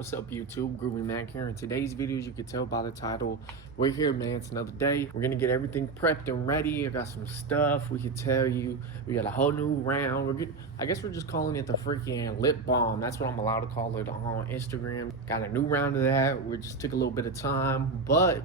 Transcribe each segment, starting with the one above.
What's up, YouTube? Groovy Mac here. In today's video, as you can tell by the title, we're here, man. It's another day. We're gonna get everything prepped and ready. I got some stuff. We can tell you we got a whole new round. I guess we're just calling it the freaking lip balm. That's what I'm allowed to call it on Instagram. Got a new round of that. We just took a little bit of time, but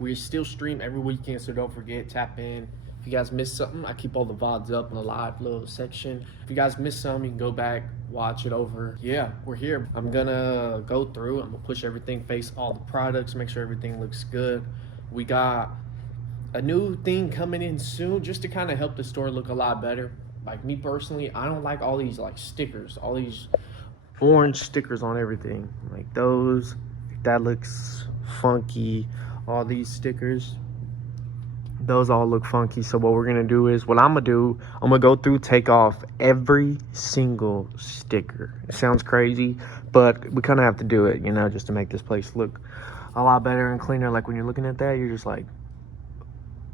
we still stream every weekend, so don't forget, tap in. If you guys missed something, I keep all the VODs up in the live little section. If you guys missed some, you can go back, watch it over. Yeah, we're here. I'm gonna go through, I'm gonna push everything, face all the products, make sure everything looks good. We got a new thing coming in soon just to kind of help the store look a lot better. Like me personally, I don't like all these like stickers, all these orange stickers on everything. Like those, that looks funky. All these stickers, those all look funky. So what we're gonna do is, what I'm gonna go through, take off every single sticker. It sounds crazy, but we kind of have to do it, you know, just to make this place look a lot better and cleaner. Like when you're looking at that, you're just like,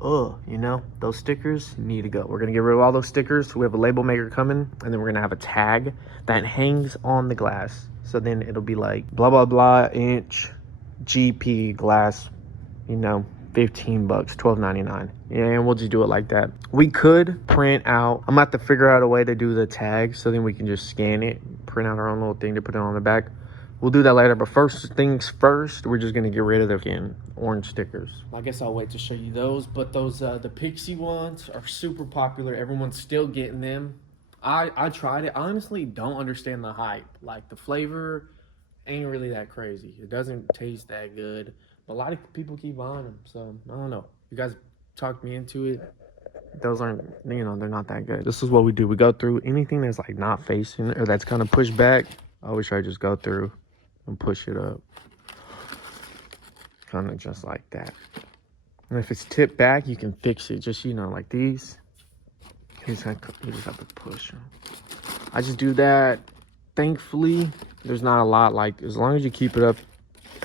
oh, you know, those stickers need to go. We're gonna get rid of all those stickers. We have a label maker coming, and then we're gonna have a tag that hangs on the glass. So then it'll be like blah blah blah inch GP glass, you know, 15 bucks, $12.99. Yeah, and we'll just do it like that. We could print out, I'm gonna have to figure out a way to do the tag so then we can just scan it, print out our own little thing to put it on the back. We'll do that later, but first things first, we're just gonna get rid of the orange stickers. I guess I'll wait to show you those, but those the pixie ones are super popular. Everyone's still getting them. I tried it. I honestly don't understand the hype. Like the flavor ain't really that crazy. It doesn't taste that good. A lot of people keep buying them, so I don't know. You guys talked me into it. Those aren't, you know, they're not that good. This is what we do. We go through anything that's like not facing or that's kind of pushed back. I always try to just go through and push it up. Kind of just like that. And if it's tipped back, you can fix it. Just, you know, like these. You just have to push them. I just do that. Thankfully, there's not a lot. Like, as long as you keep it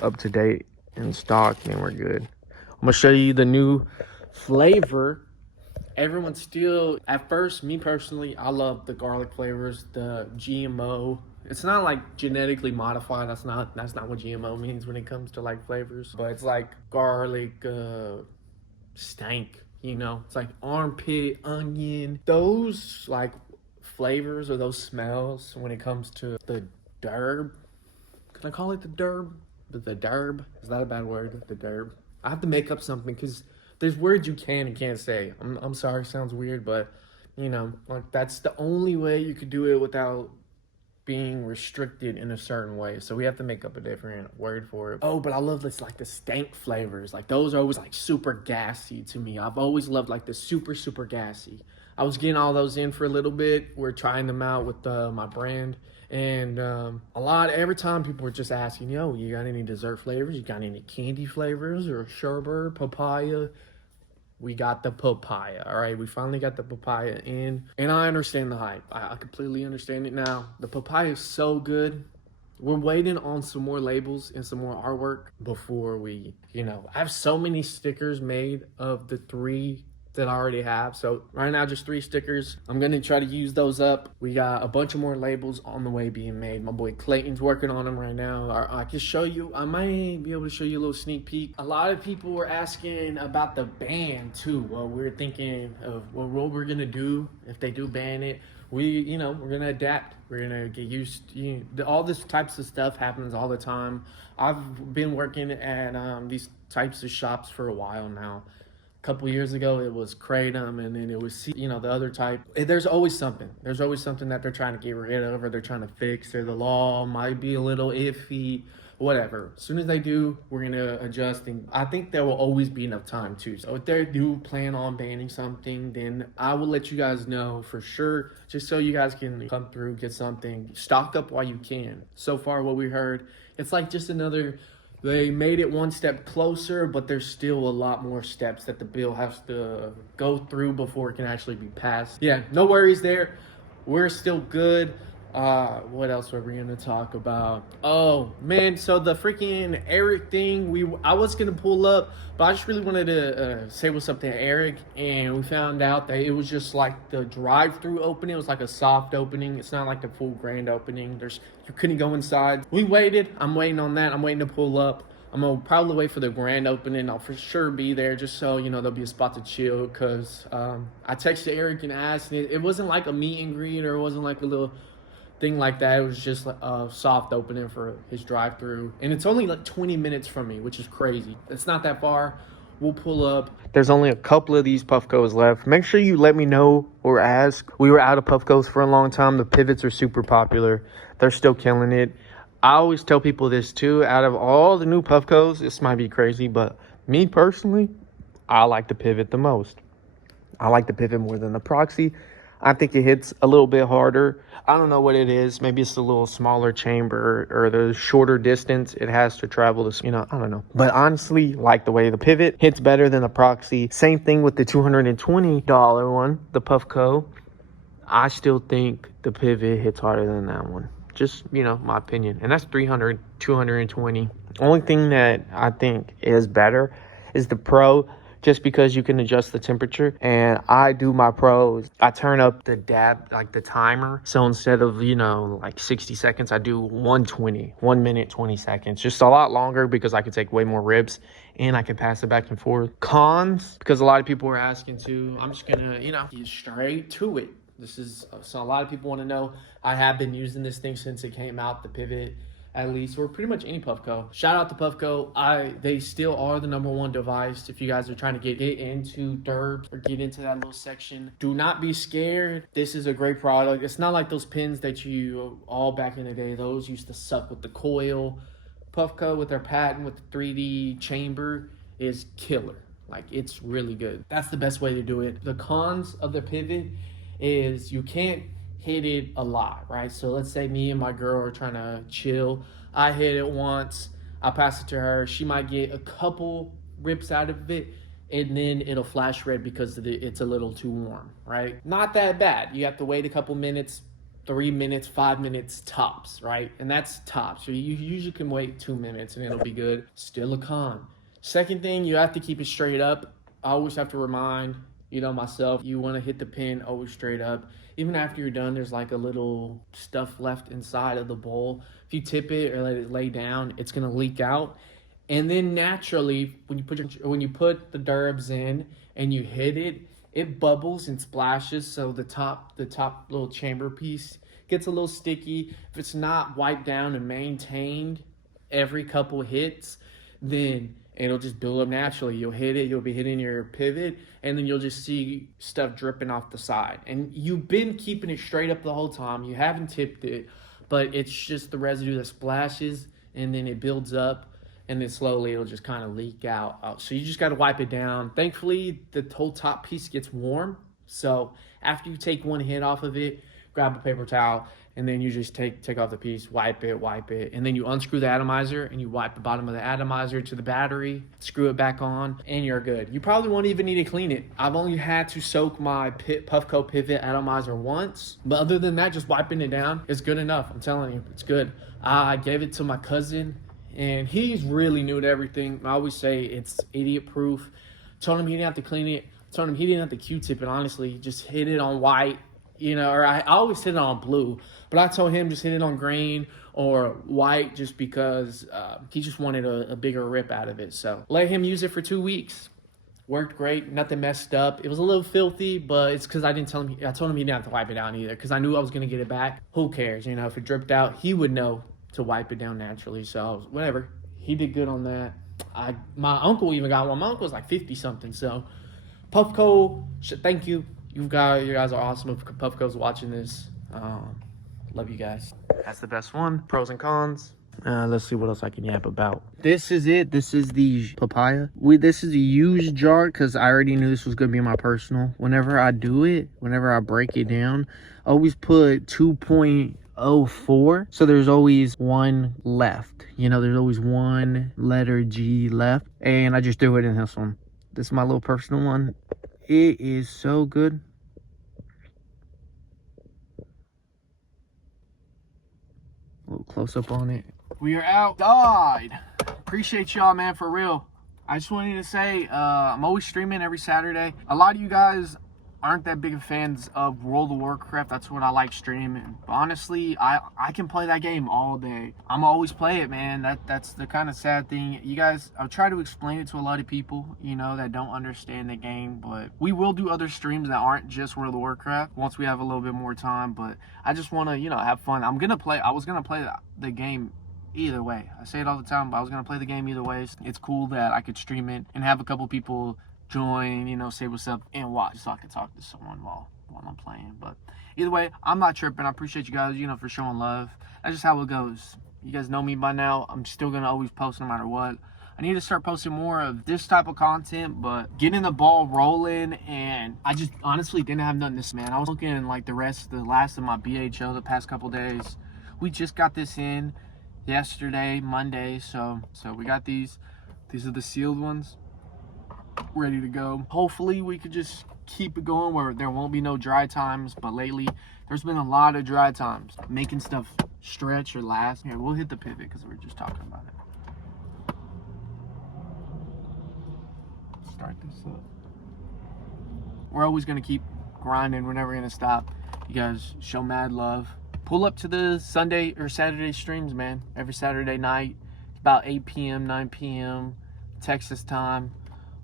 up to date in stock, then we're good. I'm gonna show you the new flavor. Everyone's still, at first, me personally, I love the garlic flavors, the GMO. It's not like genetically modified. That's not what GMO means when it comes to like flavors. But it's like garlic stank, you know. It's like armpit, onion. Those like flavors or those smells when it comes to the derb. Can I call it the derb? The derb, is that a bad word? The derb. I have to make up something because there's words you can and can't say. I'm sorry, sounds weird, but you know, like that's the only way you could do it without being restricted in a certain way. So we have to make up a different word for it. Oh, but I love this, like the stank flavors. Like those are always like super gassy to me. I've always loved like the super gassy. I was getting all those in for a little bit. We're trying them out with my brand. And every time people were just asking, yo, you got any dessert flavors? You got any candy flavors or sherbet, papaya? We got the papaya, all right? We finally got the papaya in. And I understand the hype. I completely understand it now. The papaya is so good. We're waiting on some more labels and some more artwork before we, you know, I have so many stickers made of the 3 that I already have. So right now, just 3 stickers. I'm gonna try to use those up. We got a bunch of more labels on the way being made. My boy Clayton's working on them right now. I can show you, I might be able to show you a little sneak peek. A lot of people were asking about the ban too. Well, we're thinking of what we're gonna do if they do ban it. We're gonna adapt. We're gonna get used to, all this types of stuff happens all the time. I've been working at these types of shops for a while now. A couple years ago, it was Kratom, and then it was, the other type. There's always something. There's always something that they're trying to get rid of or they're trying to fix, or the law might be a little iffy, whatever. As soon as they do, we're going to adjust. And I think there will always be enough time, too. So if they do plan on banning something, then I will let you guys know for sure, just so you guys can come through, get something, stock up while you can. So far, what we heard, it's like just another... They made it one step closer, but there's still a lot more steps that the bill has to go through before it can actually be passed. Yeah, no worries there. We're still good. What else were we gonna talk about? Oh man, so the freaking Eric thing. I was gonna pull up, but I just really wanted to say what's up to Eric, and we found out that it was just like the drive-through opening. It was like a soft opening. It's not like the full grand opening. You couldn't go inside. We waited. I'm waiting on that. I'm waiting to pull up. I'm gonna probably wait for the grand opening. I'll for sure be there just so there'll be a spot to chill. Cause I texted Eric and asked. It wasn't like a meet and greet, or it wasn't like a little thing like that. It was just like a soft opening for his drive-through, and it's only like 20 minutes from me, which is crazy. It's not that far. We'll pull up. There's only a couple of these Puffcos left. Make sure you let me know or ask. We were out of Puffcos for a long time. The pivots are super popular. They're still killing it. I always tell people this too. Out of all the new Puffcos, this might be crazy, but me personally, I like the pivot the most. I like the pivot more than the proxy. I think it hits a little bit harder. I don't know what it is. Maybe it's the little smaller chamber or the shorter distance it has to travel to, I don't know. But honestly, like the way the pivot hits better than the proxy. Same thing with the $220 one, the Puffco. I still think the pivot hits harder than that one. Just, my opinion. And that's 300, 220. Only thing that I think is better is the Pro, just because you can adjust the temperature. And I do my Pros, I turn up the dab, like the timer. So instead of, like 60 seconds, I do 120, 1 minute, 20 seconds. Just a lot longer because I can take way more ribs and I can pass it back and forth. Cons, because a lot of people are asking too, I'm just gonna, get straight to it. So a lot of people want to know. I have been using this thing since it came out, the pivot, at least, or pretty much any Puffco. Shout out to Puffco. They still are the #1 device. If you guys are trying to get into terp or get into that little section, do not be scared. This is a great product. It's not like those pins that you all back in the day. Those used to suck with the coil. Puffco with their patent with the 3D chamber is killer. Like, it's really good. That's the best way to do it. The cons of the pivot is you can't hit it a lot, right? So let's say me and my girl are trying to chill. I hit it once, I pass it to her. She might get a couple rips out of it, and then it'll flash red because it's a little too warm, right? Not that bad. You have to wait a couple minutes, 3 minutes, 5 minutes tops, right? And that's tops. So you usually can wait 2 minutes and it'll be good. Still a con. Second thing, you have to keep it straight up. I always have to remind myself, you want to hit the pin always straight up. Even after you're done, there's like a little stuff left inside of the bowl. If you tip it or let it lay down, it's gonna leak out. And then naturally, when you put the derbs in and you hit it, it bubbles and splashes. So the top little chamber piece gets a little sticky. If it's not wiped down and maintained every couple hits, then it'll just build up naturally. You'll hit it, you'll be hitting your pivot, and then you'll just see stuff dripping off the side. And you've been keeping it straight up the whole time. You haven't tipped it, but it's just the residue that splashes, and then it builds up, and then slowly it'll just kind of leak out. So you just got to wipe it down. Thankfully, the whole top piece gets warm. So after you take one hit off of it, grab a paper towel, and then you just take off the piece, wipe it, and then you unscrew the atomizer and you wipe the bottom of the atomizer to the battery, screw it back on, and you're good. You probably won't even need to clean it. I've only had to soak my Puffco pivot atomizer once, but other than that, just wiping it down is good enough. I'm telling you, it's good. I gave it to my cousin, and he's really new to everything. I always say it's idiot proof. Told him he didn't have to clean it. Told him he didn't have to Q-tip it, honestly. Just hit it on white. Or I always hit it on blue, but I told him just hit it on green or white just because he just wanted a bigger rip out of it. So let him use it for 2 weeks. Worked great, nothing messed up. It was a little filthy, but it's because I told him he didn't have to wipe it down either because I knew I was going to get it back. Who cares? If it dripped out, he would know to wipe it down naturally. So whatever. He did good on that. My uncle even got one. My uncle was like 50 something. So Puffco, thank you. You guys are awesome. If Puffco's watching this, love you guys. That's the best one. Pros and cons. Let's see what else I can yap about. This is it. This is the Papaya. This is a used jar because I already knew this was going to be my personal. Whenever I break it down, I always put 2.04. So there's always one left. There's always one letter G left. And I just threw it in this one. This is my little personal one. It is so good. A little close up on it. We are outside. Appreciate y'all, man, for real. I just wanted to say, I'm always streaming every Saturday. A lot of you guys aren't that big of fans of World of Warcraft. That's what I like streaming. But honestly, I can play that game all day. I'm always play it, man. That's the kind of sad thing. You guys, I'll try to explain it to a lot of people, you know, that don't understand the game. But we will do other streams that aren't just World of Warcraft once we have a little bit more time. But I just want to, you know, have fun. I was gonna play the game either way. I say it all the time, but I was gonna play the game either way. It's cool that I could stream it and have a couple people join, you know, say what's up and watch, so I can talk to someone while I'm playing. But either way, I'm not tripping. I appreciate you guys, you know, for showing love. That's just how it goes. You guys know me by now. I'm still gonna always post no matter what. I need to start posting more of this type of content, but getting the ball rolling, and I just honestly didn't have nothing this, man. I was looking like the last of my BHO the past couple days. We just got this in yesterday, Monday, so we got these are the sealed ones, ready to go. Hopefully we could just keep it going where there won't be no dry times, but lately there's been a lot of dry times, making stuff stretch or last. Here, we'll hit the pivot because we're just talking about it. Start this up. We're always gonna keep grinding. We're never gonna stop. You guys show mad love. Pull up to the Sunday or Saturday streams, man. Every Saturday night, about 8 p.m., 9 p.m. Texas time.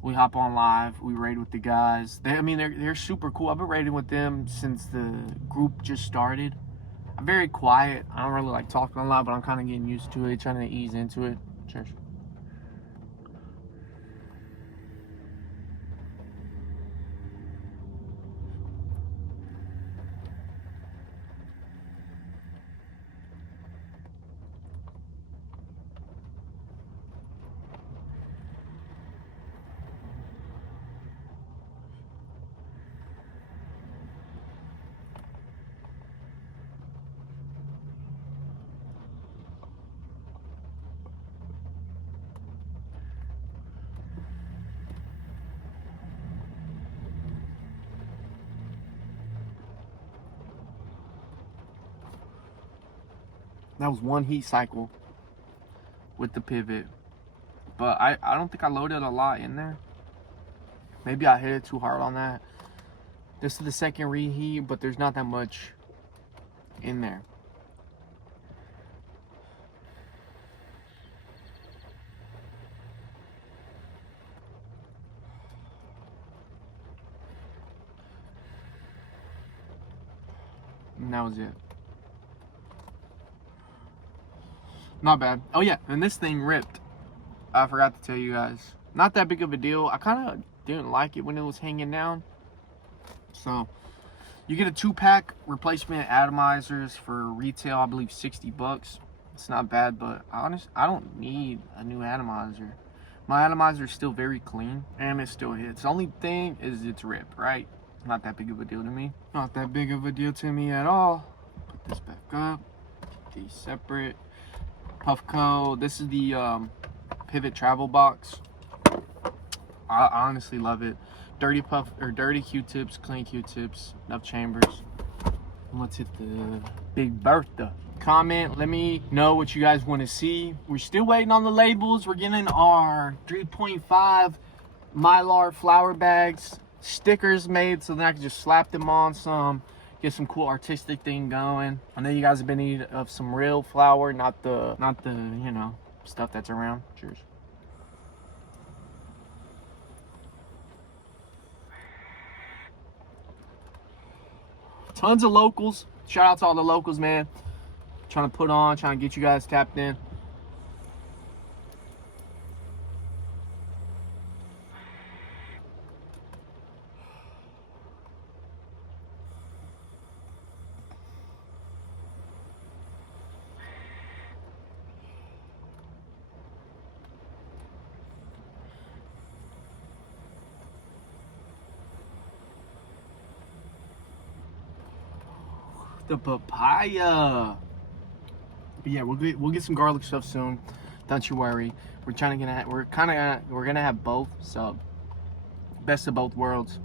We hop on live. We raid with the guys. They're super cool. I've been raiding with them since the group just started. I'm very quiet. I don't really like talking a lot, but I'm kind of getting used to it, trying to ease into it. Cheers. That was one heat cycle with the pivot, but I don't think I loaded a lot in there. Maybe I hit it too hard on that. This is the second reheat, but there's not that much in there. And that was it. Not bad. Oh yeah, and this thing ripped. I forgot to tell you guys. Not that big of a deal. I kind of didn't like it when it was hanging down. So, you get a 2-pack replacement atomizers for retail, I believe 60 bucks. It's not bad, but honestly, I don't need a new atomizer. My atomizer is still very clean, and it still hits. The only thing is it's ripped, right? Not that big of a deal to me. Not that big of a deal to me at all. Put this back up. These separate. Puffco. This is the pivot travel box. I honestly love it. Dirty Q-tips, clean Q-tips, enough chambers. Let's hit the big Bertha. Comment, let me know what you guys want to see. We're still waiting on the labels. We're getting our 3.5 Mylar flower bags, stickers made so that I can just slap them on some, get some cool artistic thing going. I know you guys have been in need of some real flower, not the you know, stuff that's around. Cheers. Tons of locals. Shout out to all the locals, man. Trying to get you guys tapped in. The papaya. But yeah, we'll get some garlic stuff soon. Don't you worry. We're gonna have both. So best of both worlds.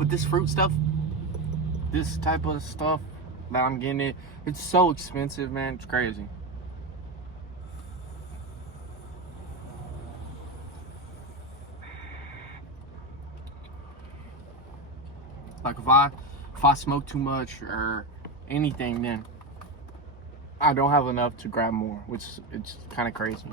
But this fruit stuff, this type of stuff that I'm getting, it's so expensive, man. It's crazy. Like if I smoke too much or anything, then I don't have enough to grab more, which it's kind of crazy.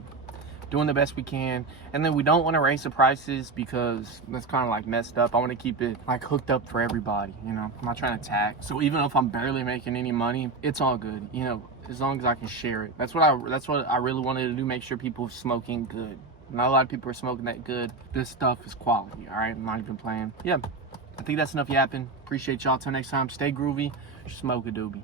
Doing the best we can, and then we don't want to raise the prices because that's kind of like messed up. I want to keep it like hooked up for everybody, you know. I'm not trying to tax. So even if I'm barely making any money, it's all good, you know, as long as I can share it. That's what I really wanted to do, make sure people are smoking good. Not a lot of people are smoking that good. This stuff is quality, all right? I'm not even playing. Yeah, I think that's enough yapping. Appreciate y'all. Till next time, stay groovy, smoke a doobie.